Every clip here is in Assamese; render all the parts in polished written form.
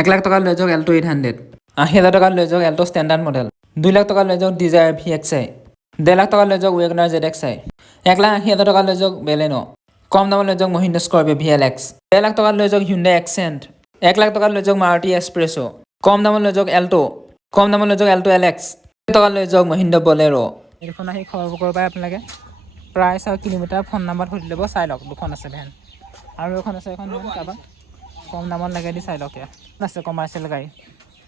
1 লাখ টকা লৈ যাওক এল্টো 800, 80,000 টকা লৈ যাওক এল্টো ষ্টেণ্ডাৰ্ড মডেল, 2 লাখ টকা লৈ যাওক ডিজায়াৰ VXI, 1.5 লাখ টকা লৈ যাওক ৱেগনাৰ ZXI, 1,80,000 টকা লৈ যাওক বেলেনো, কম দামত লৈ যাওক মহিন্দ্ৰা স্কৰপিঅ VLX, 1.5 লাখ টকা লৈ যাওক hyundai accent, 1 লাখ টকা লৈ যাওক মাৰুতি এক্সপ্ৰেছো, কম দামত লৈ যাওক এল্টো, কম দামত লৈ যাওক এল্টো LX, টকা লৈ যাওক মহিন্দ্ৰা বলেৰো। এইখন আহি খবৰ কৰিব পাৰে আপোনালোকে, প্ৰাইচ আৰু কিলোমিটাৰ ফোন নাম্বাৰ সুধি ল'ব, চাই লওক। দুখন আছে ভেন আৰু এখন আছে, এখন ভেন কাৰোবাক কম দামত লাগে দি চাই লওক। ইয়াত আছে কমাৰ্চিয়েল গাড়ী,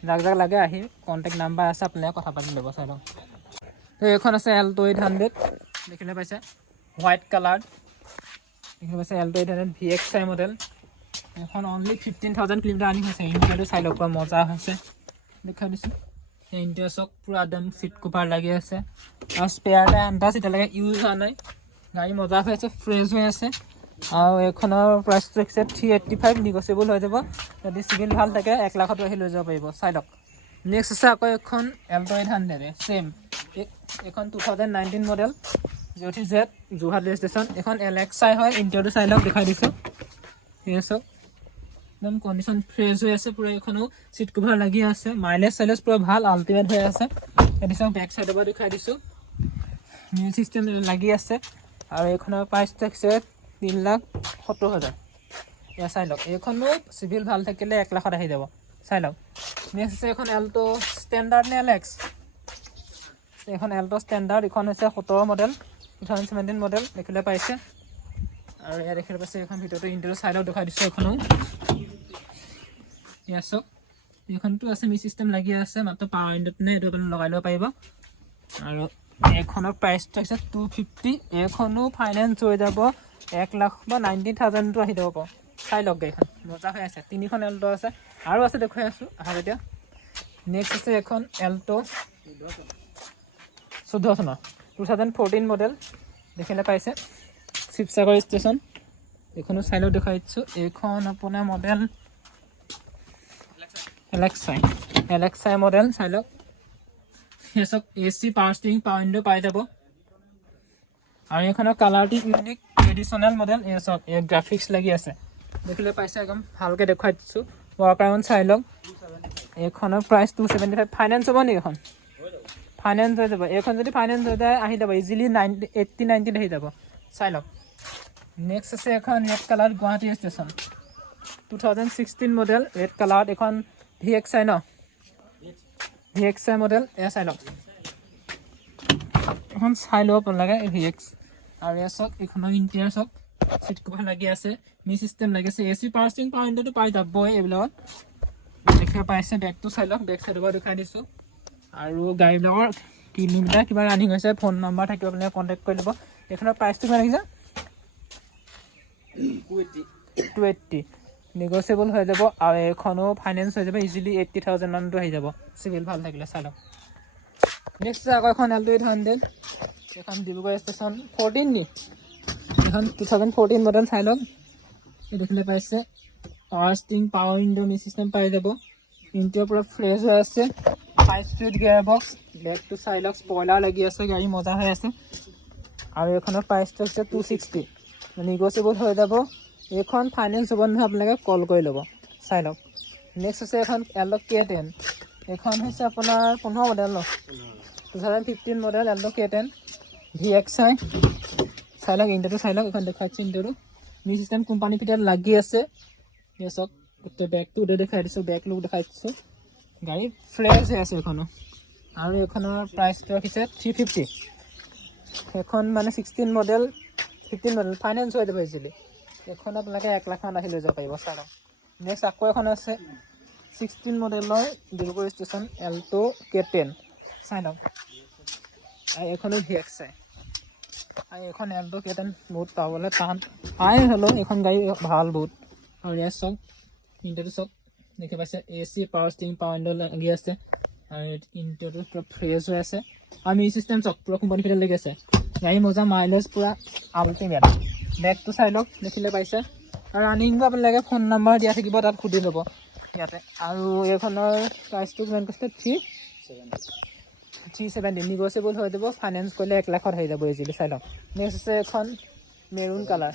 যাক যাক লাগে আহি কণ্টেক্ট নাম্বাৰ আছে, আপোনালোকে কথা পাতি ল'ব, চাই লওক। তো এইখন আছে এল্টো 800, দেখিলে পাইছে, হোৱাইট কালাৰ, দেখিলে পাইছে এল্টো 800 VXI মডেল। এখন অনলি 15,000 কিলোমিটাৰ আনি হৈছে। ইণ্টাৰটো চাই লওক, পুৰা মজা হৈছে, দেখাই দিছোঁ। ইণ্টাৰ চক পুৰা একদম চিট কভাৰ লাগি আছে আৰু স্পেয়াৰ টায়াৰ আনটাচ এতিয়ালৈকে ইউজ হোৱা নাই। গাড়ী মজা হৈ আছে, ফ্ৰেছ হৈ আছে। আৰু এইখনৰ প্ৰাইচটো হৈছে 385, নিগচিয়েবল হৈ যাব। যদি চিভিল ভাল থাকে 1 লাখতো আহি লৈ যাব পাৰিব, চাই লওক। নেক্সট আছে আকৌ এখন এল্টো 800, ছেম। এইখন 2019 মডেল, GT-Z, যোৰহাট ৰেজিষ্ট্ৰেশ্যন। এখন LXI হয়, ইণ্টাৰটো চাই লওক, দেখাই দিছোঁ। ঠিক আছে, একদম কণ্ডিশ্যন ফ্ৰেছ হৈ আছে পুৰা। এইখনো চিট কভাৰ লাগি আছে, মাইলেজ চাইলেজ পুৰা ভাল, আল্টিমেট হৈ আছে। এটি চাওক, বেক চাইডৰ পৰা দেখাই দিছোঁ, মিউজিক চিষ্টেম লাগি আছে। আৰু এইখনৰ প্ৰাইচটো হৈছে 3,70,000। এয়া চাই লওক, এইখনো চিভিল ভাল থাকিলে 1 লাখত আহি যাব, চাই লওক। নেক্সট আছে এখন এল্টো ষ্টেণ্ডাৰ্ড নে LX, এইখন এল্টো ষ্টেণ্ডাৰ্ড। এইখন হৈছে 17 মডেল, 2017 মডেল, দেখিলে পাইছে। আৰু ইয়াত দেখিলে পাইছে, এইখন ভিতৰতো ইণ্টাৰটো চাই লওক, দেখাই দিছোঁ। এইখনো ইয়াত চাওক, এইখনতো আছে মিউজিক চিষ্টেম লাগি আছে, মাত্ৰ পাৱাৰ উইণ্ডত নে এইটো আপুনি লগাই ল'ব পাৰিব। আৰু এইখনৰ প্ৰাইচটো হৈছে 250। এইখনো ফাইনেন্স হৈ যাব 1 লাখ বা 90,000টো আহি যাব পাৰোঁ, চাই লওক। গাড়ীখন মজা হৈ আছে, 3খন এল্টো আছে, আৰু আছে দেখুৱাই আছোঁ, আহক এতিয়া। নেক্সট আছে এখন এল্টো 14 চনৰ 2014 মডেল, দেখিলে পাইছে, শিৱসাগৰ ষ্টেচন। এইখনো চাই লওক, দেখুৱাই দিছোঁ। এইখন আপোনাৰ মডেল LXI মডেল, চাই লওক। সেই চব AC, power stirring, power window পাই যাব। আৰু এইখনৰ কালাৰটো ইউনিক ট্ৰেডিশ্যনেল মডেল। এই চব এই গ্ৰাফিক্স লাগি আছে, দেখিলে পাইছে, একদম ভালকৈ দেখুৱাই দিছোঁ। ৱৰ্কাৰ চাই লওক। এইখনৰ প্ৰাইচ 275। ফাইনেন্স হ'ব নেকি? এইখন ফাইনেন্স হৈ যাব। এইখন যদি ফাইনেন্স হৈ যায় আহি যাব ইজিলি 80-90 আহি যাব, চাই লওক। নেক্সট আছে এখন red colour, Guwahati station, 2016 model, red কালাৰত। এইখন VXI ন, VXI মডেল, এয়া চাই লওক। এখন চাই ল'ব লাগে VX। আৰু এয়া চাওক, এইখনৰ ইণ্টেৰিয়ৰ চাওক, চিট কভাৰ লাগি আছে, মি চিষ্টেম লাগি আছে, AC, পাৱাৰ ষ্টিৰিং, পাৱাৰ উইণ্ডোটো পাই যাবই এইবিলাকত, দেখিব পাইছে। বেগটো চাই লওক, বেক চাইডৰ পৰা দেখাই দিছোঁ। আৰু গাড়ীবিলাকৰ কিলোমিটাৰ কিবা ৰানিং হৈছে, ফোন নম্বৰ থাকিব, আপোনালোকে কণ্টেক্ট কৰি ল'ব। এইখনৰ প্ৰাইচটো কিমান লাগিছে? 280, নিগচিয়েবল হৈ যাব। আৰু এইখনো ফাইনেন্স হৈ যাব ইজিলি 80,000 মানটো আহি যাব, চিভিল ভাল থাকিলে, চাই লওক। নেক্সট আকৌ এখন এল্টো 800, এইখন ডিব্ৰুগড় ষ্টেচন 14 নি, এইখন 2014 মডেল, চাই লওক। এই দেখিলে পাইছে, পাৱাৰ ষ্টিৰিং, পাৱাৰ উইণ্ডো, মি চিষ্টেম পাই যাব। ইণ্টেৰিয়ৰ পুৰা ফ্ৰেছ হৈ আছে, 5 স্পীড গিয়াৰ বক্স। বেগটো চাই লওক, স্পইলাৰ লাগি আছে, গাড়ী মজা হৈ আছে। আৰু এইখনৰ প্ৰাইচটো হৈছে 260, নিগচিয়েবল হৈ যাব। এইখন ফাইনেন্স হ'ব নহয়, আপোনালোকে কল কৰি ল'ব, চাই লওক। নেক্সট হৈছে এখন এল্টো K10, এইখন হৈছে আপোনাৰ 15 মডেল ন, 2015 মডেল এল্টো K10 VXI, চাই লওক। ইণ্টাৰটো চাই লওক, এইখন দেখুৱাইছোঁ ইণ্টাৰটো, মি চিষ্টেম কোম্পানী ফিটেড লাগি আছে। এই চাওক, গোটেই বেগটো দেখাই দিছোঁ, বেগ লুক দেখাই দিছোঁ, গাড়ী ফ্ৰেছ হৈ আছে এইখনো। আৰু এইখনৰ প্ৰাইচটো ৰাখিছে 350। সেইখন মানে 16 মডেল, 15 মডেল, ফাইনেন্স হৈ যাব ইজিলি। এইখন আপোনালোকে 1 লাখমান আহি লৈ যাব পাৰিব, চাই লওক। নেক্সট আকৌ এখন আছে 16 মডেলৰ ডিব্ৰুগড় ষ্টেচন এল্টো K10, চাই লওক। আৰু এইখনো VXI। আৰু এইখন এল্টো K10 বহুত পাবলৈ টান, পাই হ'লেও এইখন গাড়ী ভাল বহুত। আৰু ইয়াত চাওক, ইণ্টাৰটো চাওক, দেখি পাইছে, AC, power stirring, power window লাগি আছে। আৰু ইণ্টাৰটো পুৰা ফ্ৰেছ হৈ আছে। আৰু মি চিষ্টেম চাওক, পুৰা কোম্পানী ফিটেড লাগি আছে, গাড়ী মজা, মাইলেজ পুৰা আল্টিমেট। বেগটো চাই লওক, দেখিলে পাইছে। আৰু ৰানিংটো আপোনালোকে ফোন নম্বৰ দিয়া থাকিব, তাত সুধি ল'ব ইয়াতে। আৰু এইখনৰ প্ৰাইচটো কিমান কৈছিলে? 370, নিগচিয়েবল হৈ যাব, ফাইনেন্স কৰিলে 1 লাখত আহি যাব ইজিলি, চাই লওক। নেক্সট আছে এখন মেৰুণ কালাৰ,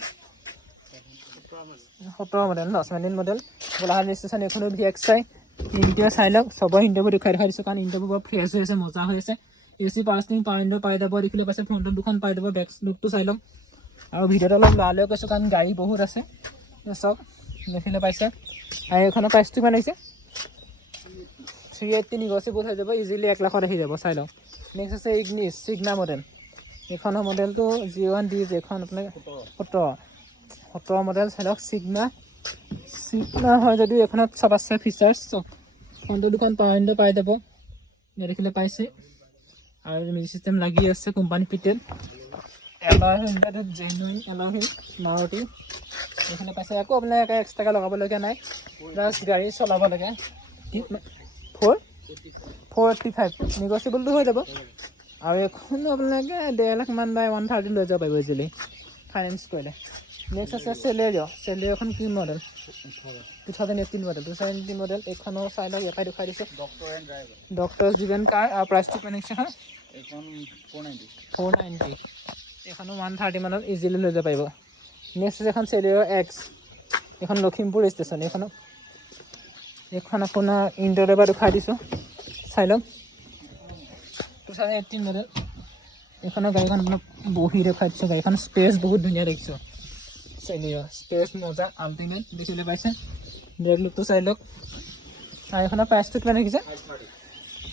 17 মডেল ন, 17 মডেল, গোলাঘাট ৰেজিষ্ট্ৰেশ্যন। এইখনো VXI, ইণ্টাৰভিউ চাই লওক চবৰ ইণ্টাৰভিউ দেখুৱাই দিছোঁ কাৰণ ইণ্টাৰভিউ বৰ ফ্ৰেছ হৈ আছে মজা হৈ আছে AC পাৰ্চনিং পাউণ্ডৰ পাই যাব দেখিলে পাইছে ফ্ৰণ্টত দুখন পাই যাব বেক লুকটো চাই লওক আৰু ভিডিঅ'টো অলপ লৰালৈ কৈছোঁ কাৰণ গাড়ী বহুত আছে চাওক দেখিলে পাইছে আৰু এইখনৰ প্ৰাইচটো কিমান হৈছে 380 নিগচিয়েবল হৈ যাব ইজিলি 1 লাখত আহি যাব চাই লওক নেক্সট আছে ইগনিছ চিগনা মডেল এইখনৰ মডেলটো G1D এইখন আপোনাৰ 17 মডেল চাই লওক চিগনা হয় যদিও এইখনত চব আছে ফিচাৰ্ছ চব ফ্ৰণ্টত দুখন পাউণ্ডৰ পাই যাব দেখিলে পাইছে আৰু মিউজিক চিষ্টেম লাগি আছে company fitted alloy wheel genuine alloy wheel Maruti এইখিনি পাইছে একো আপোনাৰ এক্সট্ৰাকৈ লগাবলগীয়া নাই জাষ্ট গাড়ী চলাব লাগে 485 নিগচিয়েবলটো হৈ যাব আৰু এখনো আপোনালোকে 1.5 লাখ মান বাই 130 লৈ যাব পাৰিব ইজিলি ফাইনেন্স কৰিলে নেক্সট আছে চেলেৰিঅ'খন কি মডেল 2018 মডেল এইখনো চাই লওক ইয়াৰ দেখাই দিছোঁ ডক্টৰ জীৱেন কাৰ আৰু প্ৰাইচটো কেনেকৈ এইখন 490 এইখনো 130 মানত ইজিলি লৈ যাব পাৰিব নেক্সট আছে এখন চেলেৰিঅ' X এইখন লখিমপুৰ ষ্টেচন এইখন আপোনাৰ ইণ্টাৰভিউ পৰা দেখাই দিছোঁ চাই লওক 2018 মডেল এইখনৰ গাড়ীখন আপোনাক বহি দেখাই দিছোঁ গাড়ীখন স্পেচ বহুত ধুনীয়া দেখিছোঁ চেলেৰিঅ' স্পেচ মজা আল্টিমেট দেখিবলৈ পাইছে ব্ৰেক লুকটো চাই লওক আৰু এইখনৰ প্ৰাইচটো কিমান দেখিছে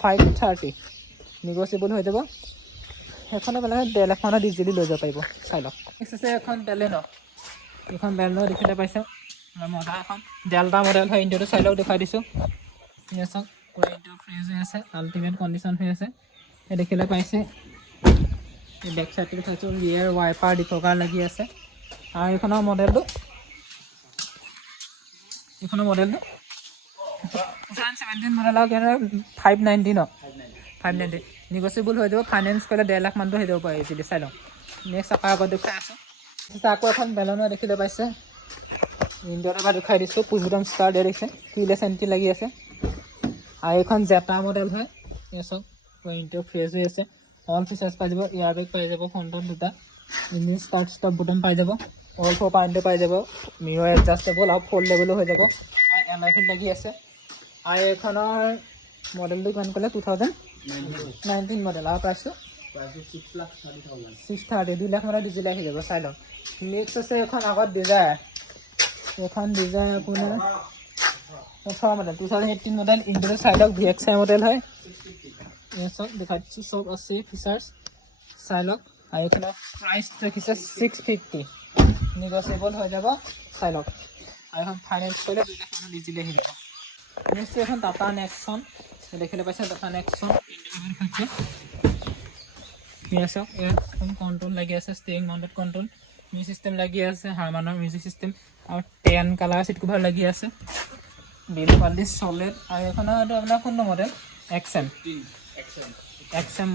530 নিগচিয়েবল হৈ যাব সেইখনো মানে 1.5 লাখ মানত ইজিলি লৈ যাব পাৰিব চাই লওক নেক্সট আছে এখন বেলেনো এইখন বেলেনো দেখিলে পাইছে মজা এখন ডেল্টা মডেল হয় ইণ্টাৰভিউ চাই লওক দেখাই দিছোঁ চাওক পুৰা ইণ্টাৰভিউ ফ্ৰেছ হৈ আছে আল্টিমেট কণ্ডিশ্যন হৈ আছে এই দেখিলে পাইছে এই বেক চাইডটো দেখাইছোঁ ৰিয়েৰ ৱাইপাৰ ডিফকাৰ লাগি আছে আৰু এইখনৰ মডেলটো 2017 মডেল আৰু 590 ন 590 নিগচিয়েবল হৈ যাব ফাইনেন্স কৰিলে 1.5 লাখ মানটো হৈ যাব পাৰে ইজিলি চাই লওক নেক্সট আকৌ আগত দেখুৱাই আছোঁ আকৌ এখন বেলেনো দেখিলে পাইছে ইণ্ডিয়াৰ পৰা দেখুৱাই দিছোঁ পুজুটাম ষ্টাৰ দিয়া দেখিছে কিলেছ এণ্ট্ৰি লাগি আছে আৰু এইখন জেটা মডেল হয় এই চাওক ইণ্টাৰভিউ ফ্ৰেছ হৈ আছে অল ফিচাৰ্ছ পাই যাব এয়াৰ বেগ পাই যাব ফ্ৰণ্টত দুটা ইঞ্জিন ষ্টাৰ্ট ষ্টপ বুটাম পাই যাব অল 4 পাউণ্ডৰ পাই যাব মিৰৰ এডজাষ্টেবল আৰু ফ'ল্ডেবলো হৈ যাব আৰু এলয় হুইল লাগি আছে আৰু এইখনৰ মডেলটো কিমান ক'লে 2019 মডেল আৰু প্ৰাইচটো 630 2 লাখ মানত ইজিলি আহি যাব চাই লওক নেক্সট আছে এখন আগত ডিজায়াৰ এইখন ডিজায়াৰ আপোনাৰ 18 মডেল 2018 মডেল ইণ্টাৰভিউ চাই লওক VXI মডেল হয় এই চব দেখাই দিছোঁ চব আছে ফিচাৰ্ছ চাই লওক আৰু এইখনৰ প্ৰাইচ দেখিছে 650 নিগচিয়েবল হৈ যাব চাই লওক আৰু এখন ফাইনেন্স কৰিলে 2 লাখ মানত ইজিলি আহি যাব নেক্সট এখন টাটা নেক্সন দেখিলে পাইছে টাটা নেক্সন চাওক এখন কণ্ট্ৰল লাগি আছে steering mounted control music system লাগি আছে হাৰমানৰ মিউজিক চিষ্টেম আৰু 10 কালাৰ চিট কভাৰ লাগি আছে বিল কোৱালিটি চলেড আৰু এইখনৰ এইটো আপোনাৰ কোনটো মডেল XM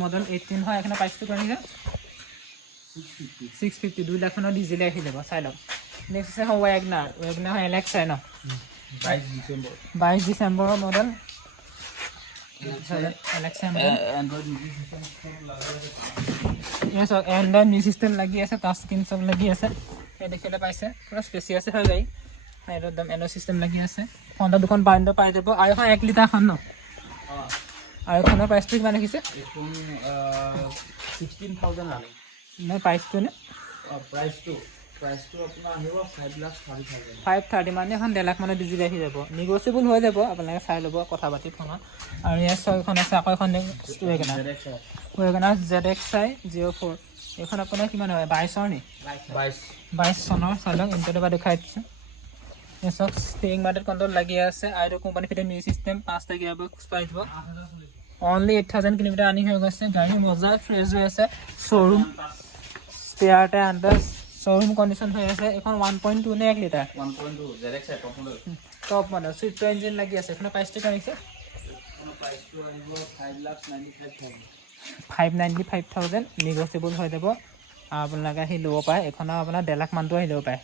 মডেল 18 হয় এইখনৰ প্ৰাইচটো কিমান আহিছে 650 2 লাখ মানত ইজিলি আহি যাব চাই লওক নেক্সট আছে ৱেগনাৰ হয় LXI ন 22 ডিচেম্বৰৰ মডেল এণ্ড্ৰইড মিউজিক চিষ্টেম লাগি আছে টাচ স্ক্ৰীন চব লাগি আছে এই দেখিলে পাইছে পুৰা স্পেচিয়াছ হয় গাড়ী একদম এণ্ড্ৰইড চিষ্টেম লাগি আছে ফ্ৰণ্টত দুখন পাউণ্ডৰ পাই যাব আৰু এখন 1 লিটাৰখন ন আৰু এখনৰ প্ৰাইচটো কিমান দেখিছে 16,000 লাগে নাই প্ৰাইচটো নে প্ৰাইচটো আপোনাৰ আহিব 5,30,000 530 মানে এখন 1.5 লাখ মানত ইজিলি আহি যাব নিগচিয়েবল হৈ যাব আপোনালোকে চাই ল'ব কথা পাতি ফোনত আৰু ইয়াৰ ছয়খন আছে আকৌ এখন ৱেগনাৰ ZXI 04 এইখন আপোনাৰ কিমান হয় 22 নি 22 চনৰ চাই লওক ইণ্টাৰভিউ পৰা দেখাই দিছোঁ এই চব ষ্টিয়াৰিং মাউণ্টেড কণ্ট্ৰল লাগি আছে আৰু কোম্পানী ফিটেড মিউজিক চিষ্টেম 5টা গিয়াৰ বক্স পাই যাব অনলি 8,000 কিলোমিটাৰ আনি হৈ গৈছে গাড়ী মজা ফ্ৰেছ হৈ আছে শ্ব'ৰুম স্পেয়াৰতে আণ্ডাৰ শ্ব'ৰুম কণ্ডিশ্যন হৈ আছে এখন 1.2 নে 1 litre 1.2 ZXI top model Swift engine লাগি আছে এইখনৰ প্ৰাইচটো কিমান আহিছে প্ৰাইচটো আহিব 595,000 নিগচিয়েবল হৈ যাব আপোনালোকে আহি ল'ব পাৰে এইখনৰ আপোনাৰ 1.5 লাখ মানটো আহি ল'ব পাৰে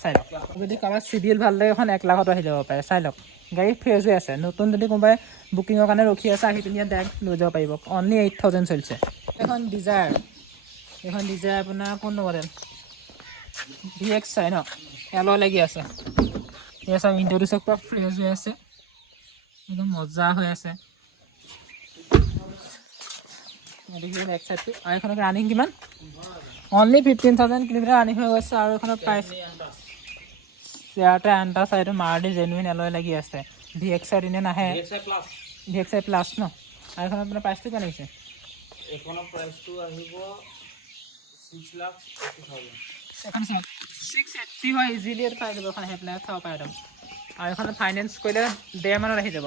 চাই লওক যদি কাৰোবাৰ চিডিএল ভাল লাগে এখন 1 লাখতো আহি যাব পাৰে চাই লওক গাড়ী ফ্ৰেছ হৈ আছে নতুন যদি কোনোবাই বুকিঙৰ কাৰণে ৰখি আছে আহি পিনি ডাইৰেক্ট লৈ যাব পাৰিব অনলি 8,000 চলিছে এখন ডিজায়াৰ আপোনাৰ কোনটো মডেল VXI ন এলয় লাগি আছে এয়া চাওক ইণ্টাৰভিউ চাওক পুৰা ফ্ৰেছ হৈ আছে একদম মজা হৈ আছে দেখিলে বেক সাইডটো আৰু এখনৰ ৰানিং কিমান অনলি 15000 কিলোমিটাৰ ৰানিং হৈ গৈছে আৰু এখনৰ প্ৰাইচ ইয়াতে আনটা চাইডে মাৰুতি জেনুইন এলয় লাগি আছে VXI দিনে নাহে VXI প্লাছ ন আৰু এখনৰ আপোনাৰ প্ৰাইচটো কিমান লাগিছে এখনৰ প্ৰাইচটো আহিব 6,80,000 এখন 680 হয় ইজিলি পাই যাব এখন হেডলাইট চাব পাই যাম আৰু এখন ফাইনেন্স কৰিলে 1.5 মানত আহি যাব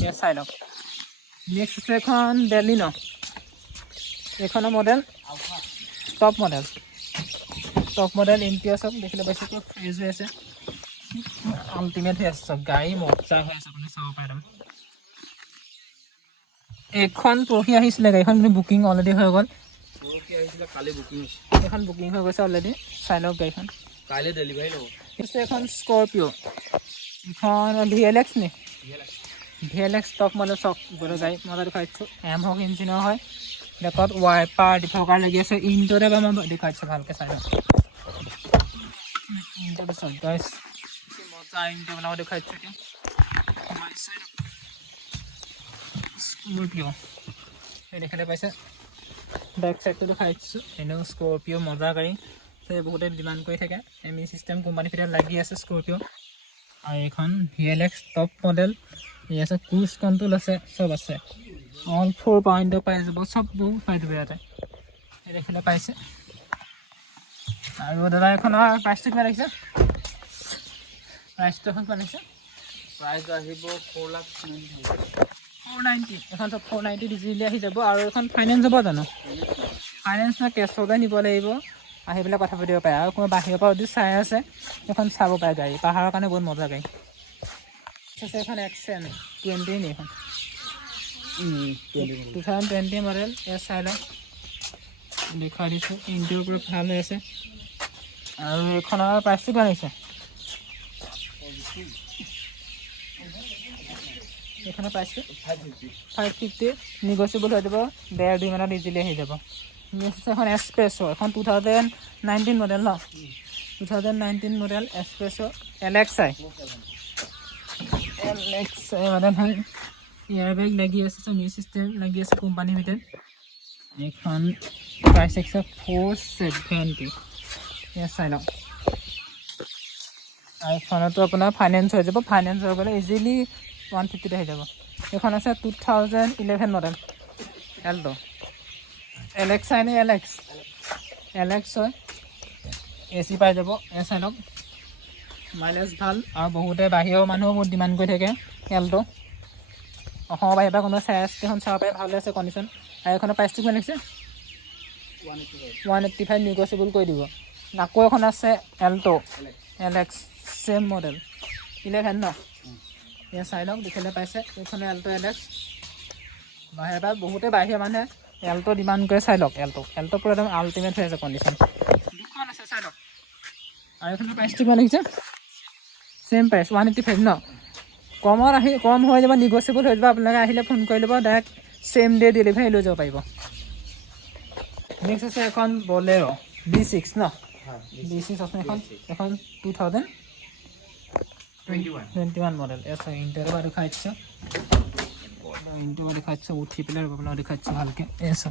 ইয়াত চাই লওক নেক্সট আছে এখন ডেলি ন এখনৰ মডেল টপ মডেল ইণ্টিৰিয়ৰ চব দেখিলে বেছিকৈ ফ্ৰেছ হৈ আছে আল্টিমেট হৈ আছে চব গাড়ী মজা হৈ আছে আপুনি চাব পাই যাম এখন পৰহি আহিছিলে গাড়ীখন কিন্তু বুকিং অলৰেডি হৈ গ'ল পৰহি আহিছিলে কালি বুকিং হৈছে এখন বুকিং হৈ গৈছে অলৰেডি চাই লওক গাড়ীখন কাইলৈ ডেলিভাৰী ল'ব আছে এখন স্কৰপিঅ' এখন VLX নি VLX টপ মডেল চক গোটেই গাড়ী মজা দেখাইছোঁ হক ইঞ্জিনৰ হয় দেখত ৱাইপাৰ ডিফকাৰ লাগি আছে ইনটোৰে বা মই দেখাইছোঁ ভালকৈ চাই লওক ইনটোৰ পিছত গাইছ মজা ইনটো বনাব দেখাইছোঁ এতিয়া স্কৰপিঅ' এই দেখাতে পাইছে বেক চাইডটো দেখাইছোঁ এনেও স্কৰপিঅ' মজা গাড়ী বহুতে ডিমাণ্ড কৰি থাকে চিষ্টেম কোম্পানী ভিতৰত লাগি আছে স্কৰপিঅ' আৰু এইখন VLX টপ মডেল এই আছে ক্ৰুজ কণ্ট্ৰল আছে চব আছে অল 4 পইণ্টৰ পাই যাব চববোৰ পাই যাব ইয়াতে এই দেখিলে পাইছে আৰু দাদা এখনৰ প্ৰাইচটো কিমান লাগিছে প্ৰাইচটো এখন কিমান লাগিছে প্ৰাইচ আহিব 4,90,000 490 এখন চব 490 ডিজিলি আহি যাব আৰু এখন ফাইনেন্স হ'ব জানো ফাইনেন্স না কেছতে নিব লাগিব আহি পেলাই কথা পাতিব পাৰে আৰু কোনো বাহিৰৰ পৰা যদি চাই আছে এখন চাব পাৰে গাড়ী পাহাৰৰ কাৰণে বহুত মজা গাড়ী আছে এখন XN 20 নি এখন 2020 মডেল ইয়াত চাই লওক দেখাই দিছোঁ ইণ্টাৰ পৰা ভাল হৈ আছে আৰু এইখনৰ প্ৰাইচটো কিমান আহিছে এইখনৰ প্ৰাইচটো 550 নিগচিয়েবল হৈ যাব 1.5-2 মানত ইজিলি আহি যাব নেক্সট এখন এক্সপ্ৰেছো এখন 2019 মডেল ন 2019 মডেল এক্সপ্ৰেছো LXI মডেল হয় এয়াৰ বেগ লাগি আছে চব নিউ চিষ্টেম লাগি আছে কোম্পানীৰ ভিতৰত এইখন প্ৰাইচ আছে 470 ইয়াত চাই লওক এইখনতো আপোনাৰ ফাইনেন্স হৈ যাব ফাইনেন্স হৈ গ'লে ইজিলি 150 আহি যাব এইখন আছে 2011 মডেল এল্টো LXI নে LX হয় AC পাই যাব এয়া চাই লওক মাইলেজ ভাল আৰু বহুতে বাহিৰৰ মানুহো বহুত ডিমাণ্ড কৰি থাকে এল্টো অসমৰ বাহিৰৰ পৰা কোনো চাই এখন চাব পাৰে ভাল আছে কণ্ডিশ্যন আৰু এইখনৰ প্ৰাইচটো কিমান লাগিছে 185 নিগচিয়েবল কৰি দিব আকৌ এখন আছে এল্টো LX চেম মডেল 11 ন এয়া চাই লওক দেখিলে পাইছে এইখনে এল্টো LX বাহিৰৰ পৰা বহুতে বাহিৰৰ মানুহে এল্টো ডিমাণ্ড কৰে চাই লওক এল্টো পুৰা একদম আল্টিমেট হৈ আছে কণ্ডিশ্যন দুখন আছে চাই লওক আৰু এইখনৰ প্ৰাইচটো কিমান লাগিছে চেম প্ৰাইচ 185 ন কম হৈ যাব নিগচিয়েবল হৈ যাব আপোনালোকে আহিলে ফোন কৰি ল'ব ডাইৰেক্ট চেম ডে ডেলিভাৰী লৈ যাব পাৰিব নেক্সট আছে এখন বলেৰ' B6 ন B6 আছে এখন 2021 মডেল আছে ইণ্টাৰভিউ দেখাইছে দেখাইছে উঠি পেলাই আপোনাৰ দেখাইছে ভালকৈ এছ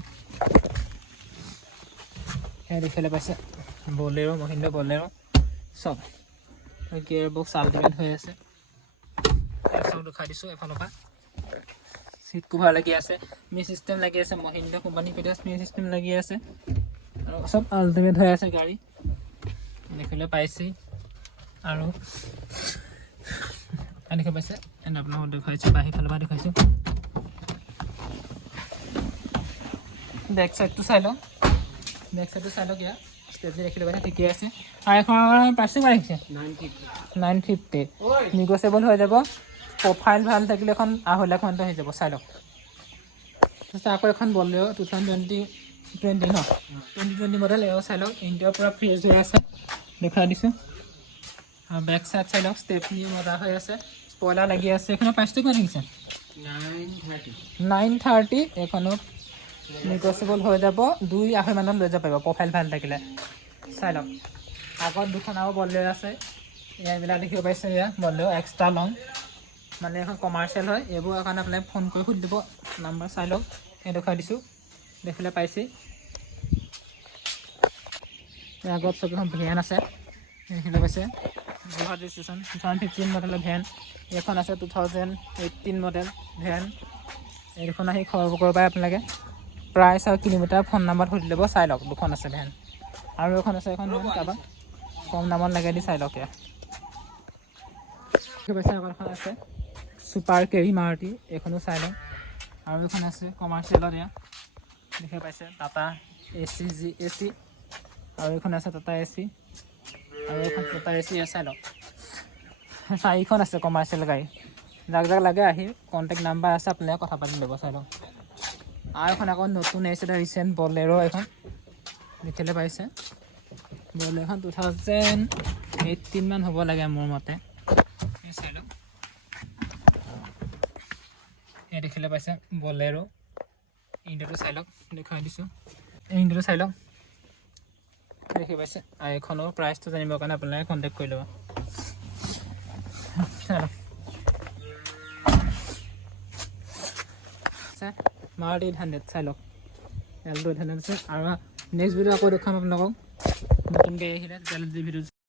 সেয়া দেখিলে পাইছে বলেৰ' মহিন্দ্ৰা বলেৰ' চব গিয়াৰ বক্স আল্টিমেট হৈ আছে চব দেখাই দিছোঁ এফালৰ পৰা চিট কভাৰ লাগি আছে মি চিষ্টেম লাগি আছে মহিন্দ্ৰা কোম্পানী পেটাছ মি চিষ্টেম লাগি আছে আৰু চব আল্টিমেট হৈ আছে গাড়ী দেখিলে পাইছেই আৰু এনেকৈ পাইছে এনে আপোনাক দেখুৱাইছোঁ বা সেইফালৰ পৰা দেখুৱাইছোঁ বেক চাইডটো চাই লওক ইয়াত ষ্টেপনি ৰাখিলে পাইছে ঠিকে আছে আৰু এখন প্ৰাইচটো কিমান ৰাখিছে 950 নিগচিয়েবল হৈ যাব প্ৰফাইল ভাল থাকিলে এখন 2.5 লাখ মানতে হৈ যাব চাই লওক তাৰপিছত আকৌ এখন বলেৰ' 2020 ন 2020 মডেল এও চাই লওক ইণ্ডিয়াৰ পৰা ফ্ৰেছ হৈ আছে দেখাই দিছোঁ আৰু বেক চাইড চাই লওক ষ্টেপনি মজা হৈ আছে স্পইলাৰ লাগি আছে এইখনৰ প্ৰাইচটো কিমান ৰাখিছে 930 এইখনত নিগচিয়েবল হৈ যাব 2.5 মানত লৈ যাব পাৰিব প্ৰফাইল ভাল থাকিলে চাই লওক আগত দুখন আৰু বলেৰ' আছে এইবিলাক দেখিব পাইছে এয়া বলেৰ' এক্সট্ৰা লং মানে এখন কমাৰ্চিয়েল হয় এইবোৰ কাৰণে আপোনালোকে ফোন কৰি সুধি দিব নাম্বাৰ চাই লওক এই দেখুৱাই দিছোঁ দেখিলে পাইছেই আগত চকীখন ভেন আছে দেখিলে পাইছে যোৰহাট ৰেজিষ্ট্ৰেশ্যন 2015 মডেলৰ ভেন এইখন আছে 2018 মডেল ভেন এইখন আহি খবৰ কৰিব পাৰে আপোনালোকে প্ৰাইচ আৰু কিলোমিটাৰ ফোন নাম্বাৰ সুধি ল'ব চাই লওক দুখন আছে ভেন আৰু এখন আছে এখন ভেন কাৰোবাক কম দামত লাগে দি চাই লওক পাইছে এখন আছে ছুপাৰ কেৰি মাৰুতি এইখনো চাই লওক আৰু এখন আছে কমাৰ্চিয়েলত এয়া দেখি পাইছে টাটা AC আৰু এইখন আছে টাটা AC আৰু এখন টাটা AC চাই লওক চাৰিখন আছে কমাৰ্চিয়েল গাড়ী যাক যাক লাগে আহি কণ্টেক্ট নাম্বাৰ আছে আপোনালোকে কথা পাতি ল'ব চাই লওক আৰু এখন আকৌ নতুন আহিছে এটা ৰিচেণ্ট বলেৰো এখন দেখিলে পাইছে বলেৰোখন 2018 মান হ'ব লাগে মোৰ মতে চাই লওক এই দেখিলে পাইছে বলেৰো ইণ্ডিয়াটো চাই লওক দেখুৱাই দিছোঁ ইণ্ডিয়াটো চাই লওক দেখি পাইছে আৰু এইখনৰ প্ৰাইচটো জানিবৰ কাৰণে আপোনালোকে কণ্টেক্ট কৰি ল'ব চাই লওক মাৰুতি 800 চাই লওক Alto 800 আছে আৰু নেক্সট ভিডিঅ' আকৌ দেখাম আপোনালোকক নতুনকৈ আহিলে তেতিয়াহ'লে ভিডিঅ'